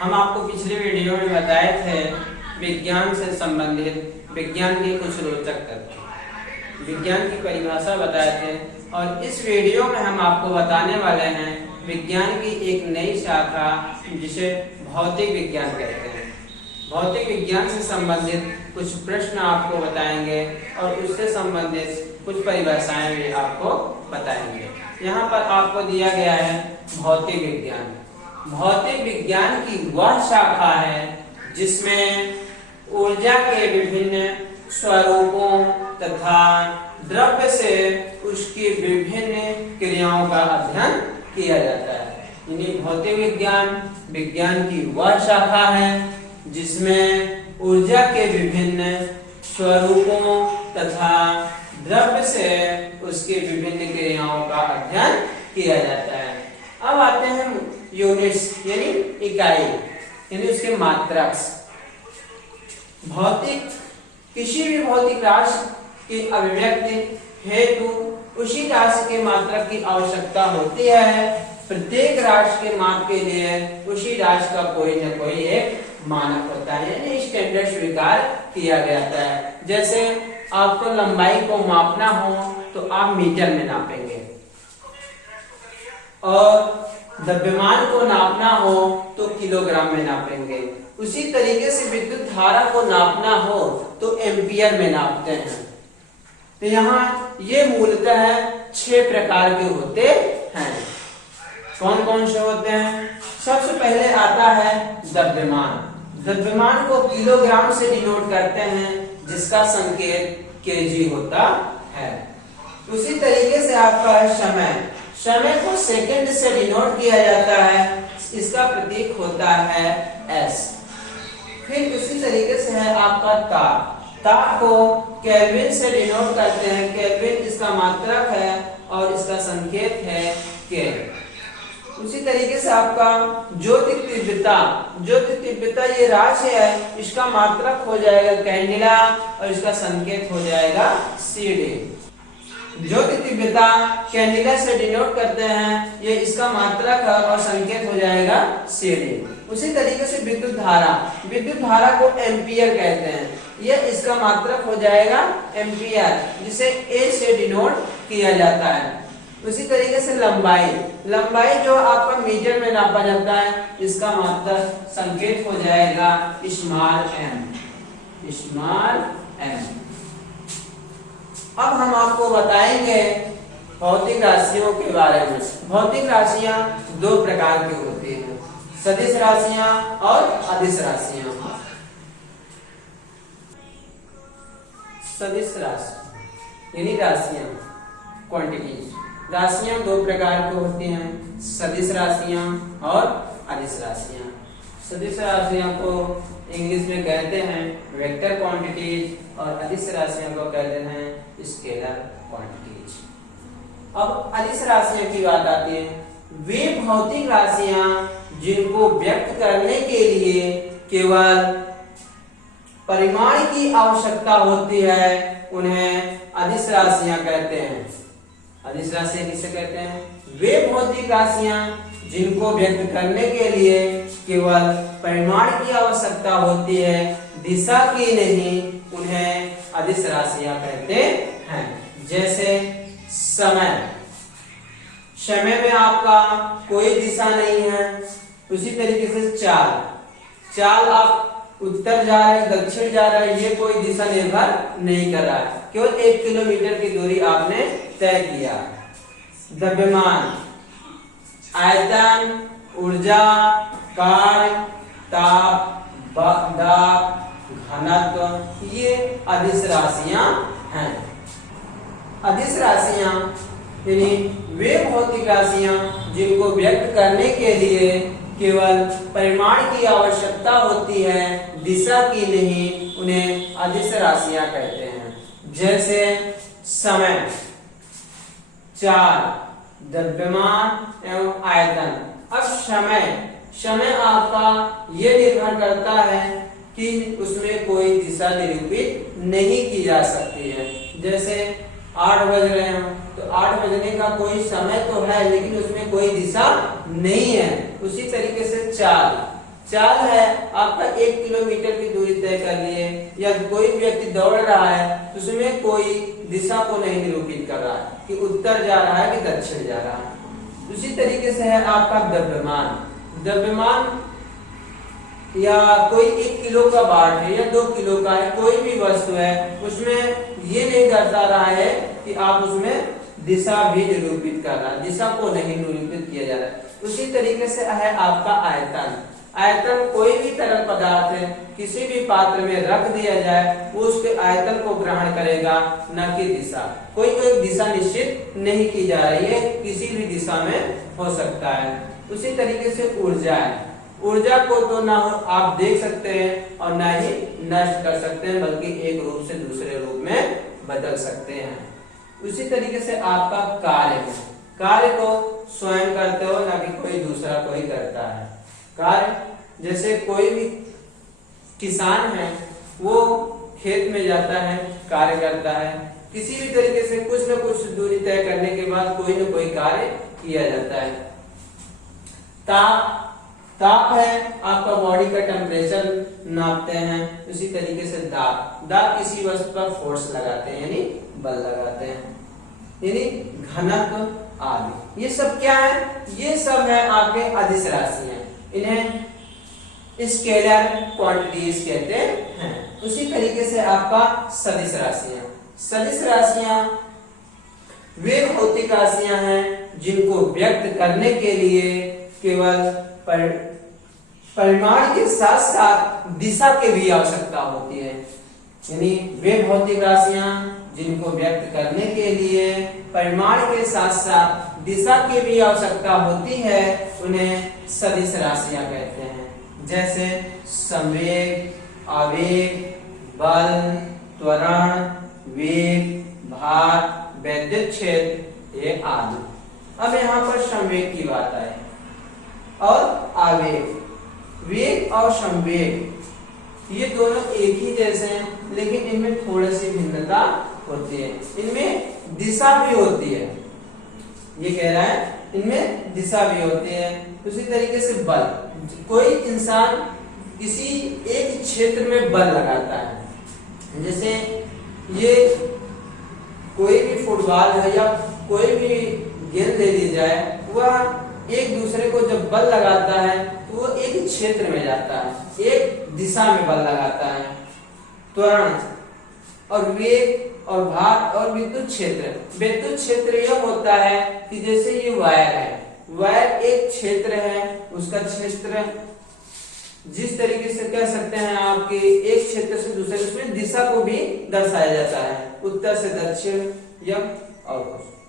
हम आपको पिछले वीडियो में बताए थे विज्ञान से संबंधित विज्ञान के कुछ रोचक तथ्य, विज्ञान की परिभाषा बताए थे। और इस वीडियो में हम आपको बताने वाले हैं विज्ञान की एक नई शाखा जिसे भौतिक विज्ञान कहते हैं। भौतिक विज्ञान से संबंधित कुछ प्रश्न आपको बताएंगे और उससे संबंधित कुछ परिभाषाएं भी आपको बताएंगे। यहाँ पर आपको दिया गया है भौतिक विज्ञान। भौतिक विज्ञान की वह शाखा है जिसमें ऊर्जा के विभिन्न स्वरूपों तथा द्रव्य से उसकी विभिन्न क्रियाओं का अध्ययन किया जाता है। यानी भौतिक विज्ञान विज्ञान की वह शाखा है जिसमें ऊर्जा के विभिन्न स्वरूपों तथा द्रव्य से उसकी विभिन्न क्रियाओं का अध्ययन किया जाता है। अब आते हैं यूनिट्स यानी इकाई यानी उसके मात्रक। भौतिक किसी भी भौतिक राशि की अभिव्यक्ति हेतु उसी राशि के मात्रक की आवश्यकता होती है। प्रत्येक राशि के माप के लिए उसी राशि का कोई न कोई एक मानक होता है यानी स्टैंडर्ड स्वीकार किया जाता है। जैसे आपको लंबाई को मापना हो तो आप मीटर में नापेंगे और द्रव्यमान को नापना हो तो किलोग्राम में नापेंगे। उसी तरीके से विद्युत धारा को नापना हो तो एम्पियर में नापते हैं। तो यहाँ ये मूलतः 6 प्रकार के होते हैं। कौन कौन से होते हैं? सबसे पहले आता है द्रव्यमान। द्रव्यमान को किलोग्राम से डिनोट करते हैं जिसका संकेत केजी होता है। उसी तरीके से आपका है समय। समय को सेकंड से डिनोट किया जाता है, इसका प्रतीक होता है एस। फिर उसी तरीके से है आपका ताप। ताप को केल्विन से डिनोट करते हैं, केल्विन इसका मात्रक है और इसका संकेत है के। उसी तरीके से आपका ज्योति तीव्रता। ज्योति तीव्रता ये राशि है, इसका मात्रक हो जाएगा कैंडिला और इसका संकेत हो जाएगा सीडी। ज्योति तीव्रता कैंडिला से डिनोट करते हैं, ये इसका मात्रक है और संकेत हो जाएगा सीडी। उसी तरीके से विद्युत धारा। विद्युत धारा को एम्पियर कहते हैं, ये इसका मात्रक हो जाएगा एम्पियर जिसे ए से डिनोट किया जाता है। उसी तरीके से लंबाई। लंबाई जो आपका मीटर में नापा जाता है, इसका मात्रक संकेत हो जाएगा स्मॉल एम, स्मॉल एम। अब हम आपको बताएंगे भौतिक राशियों के बारे में। भौतिक राशियां 2 प्रकार की होती हैं, सदिश राशियां और अदिश राशियां। सदिश राशि यानी राशियां, क्वांटिटीज। राशियां 2 प्रकार की होती हैं, सदिश राशियां और अदिश राशियां। सदिश राशियां को इंग्लिश में कहते हैं वेक्टर क्वांटिटीज और अदिश राशियों को कहते हैं स्केलर क्वांटिटीज। अब अदिश राशियों की बात आती है। वे भौतिक राशियां जिनको व्यक्त करने के लिए केवल परिमाण की आवश्यकता होती है उन्हें अदिश राशियां कहते हैं। अदिश राशियां किसे कहते हैं? वे भौतिक राशियां जिनको व्यक्त करने के लिए केवल परिमाण की आवश्यकता होती है, दिशा की नहीं, उन्हें अदिश राशियां कहते हैं। जैसे समय। समय में आपका कोई दिशा नहीं है। उसी तरीके से चाल। चाल आप उत्तर जा रहे हैं, दक्षिण जा रहे हैं, ये कोई दिशा निर्भर नहीं कर रहा है, केवल 1 किलोमीटर की दूरी आपने तय किया। द्रव्यमान, आयतन, ऊर्जा, कार्य, ताप, दाब, घनत्व, ये अदिश राशियां हैं। अदिश राशियां यानी वे भौतिक राशियां जिनको व्यक्त करने के लिए केवल परिमाण की आवश्यकता होती है, दिशा की नहीं, उन्हें अदिश राशियां कहते हैं। जैसे समय, चाल, द्रव्यमान एवं आयतन। अब समय आपका ये निर्भर करता है कि उसमें कोई दिशा निरूपित नहीं की जा सकती है। जैसे 8 बज रहे हैं तो 8 बजने का कोई समय तो है लेकिन उसमें कोई दिशा नहीं है। उसी तरीके से चाल चाल है आपका 1 किलोमीटर की दूरी तय कर लिए या कोई व्यक्ति दौड़ रहा है तो उसमें कोई दिशा को नहीं निरूपित कर रहा है कि उत्तर जा रहा है कि दक्षिण जा रहा है। उसी तरीके से है आपका द्रव्यमान। द्रव्यमान या कोई 1 किलो का बाट है या 2 किलो का है, कोई भी वस्तु है उसमें ये नहीं दर्शा रहा है कि आप उसमें दिशा भी निरूपित कर रहा है, दिशा को नहीं निरूपित किया जा रहा है। उसी तरीके से है आपका आयतन। आयतन कोई भी तरल पदार्थ है किसी भी पात्र में रख दिया जाए वो उसके आयतन को ग्रहण करेगा, न कि दिशा। कोई दिशा निश्चित नहीं की जा रही है, किसी भी दिशा में हो सकता है। उसी तरीके से ऊर्जा है। ऊर्जा को तो ना आप देख सकते हैं और ना ही नष्ट कर सकते हैं, बल्कि एक रूप से दूसरे रूप में बदल सकते हैं। उसी तरीके से आपका कार्य है। कार्य को स्वयं करते हो, ना कि कोई दूसरा कोई करता है। कार्य जैसे कोई भी किसान है वो खेत में जाता है, कार्य करता है। किसी भी तरीके से कुछ न कुछ दूरी तय करने के बाद कोई न कोई कार्य किया जाता है। ताप ताप है आपका बॉडी का टेम्परेचर नापते हैं। उसी तरीके से दाब दाब किसी वस्तु पर फोर्स लगाते हैं यानी बल लगाते हैं, यानी घनत्व आदि। ये सब क्या है? ये सब है आपके अदिश राशियां, इन्हें स्केलर क्वांटिटीज कहते हैं। उसी तरीके से आपका सदिश राशियां। सदिश राशियां वे भौतिक राशियां हैं जिनको व्यक्त करने के लिए केवल परिमाण के साथ साथ दिशा की भी आवश्यकता होती है। यानी वे भौतिक राशियां जिनको व्यक्त करने के लिए परिमाण के साथ साथ दिशा की भी आवश्यकता होती है उन्हें सदिश राशियां कहते हैं। जैसे संवेग, आवेग, बल, त्वरण, वेग, भार, वैद्युत क्षेत्र ये आदि। अब यहाँ पर संवेग की बात आए और आवेग। वेग और संवेग ये दोनों एक ही जैसे हैं लेकिन इनमें थोड़ी सी भिन्नता होती है। इनमें दिशा भी होती है, ये कह रहा है इनमें दिशा भी होती है। उसी तरीके से बल, कोई इंसान किसी एक क्षेत्र में बल लगाता है। जैसे ये कोई भी फुटबॉल है या कोई भी गेंद ले ली जाए, वह एक दूसरे को जब बल लगाता है तो वो एक क्षेत्र में जाता है, एक दिशा में बल लगाता है। त्वरण और वेग और भार और विद्युत क्षेत्र। विद्युत क्षेत्र यह होता है कि जैसे ये वायर है, वायर एक क्षेत्र है, उसका क्षेत्र जिस तरीके से कह सकते हैं आपके एक क्षेत्र से दूसरे, उसमें दिशा को भी दर्शाया जाता है, उत्तर से दक्षिण या और कुछ।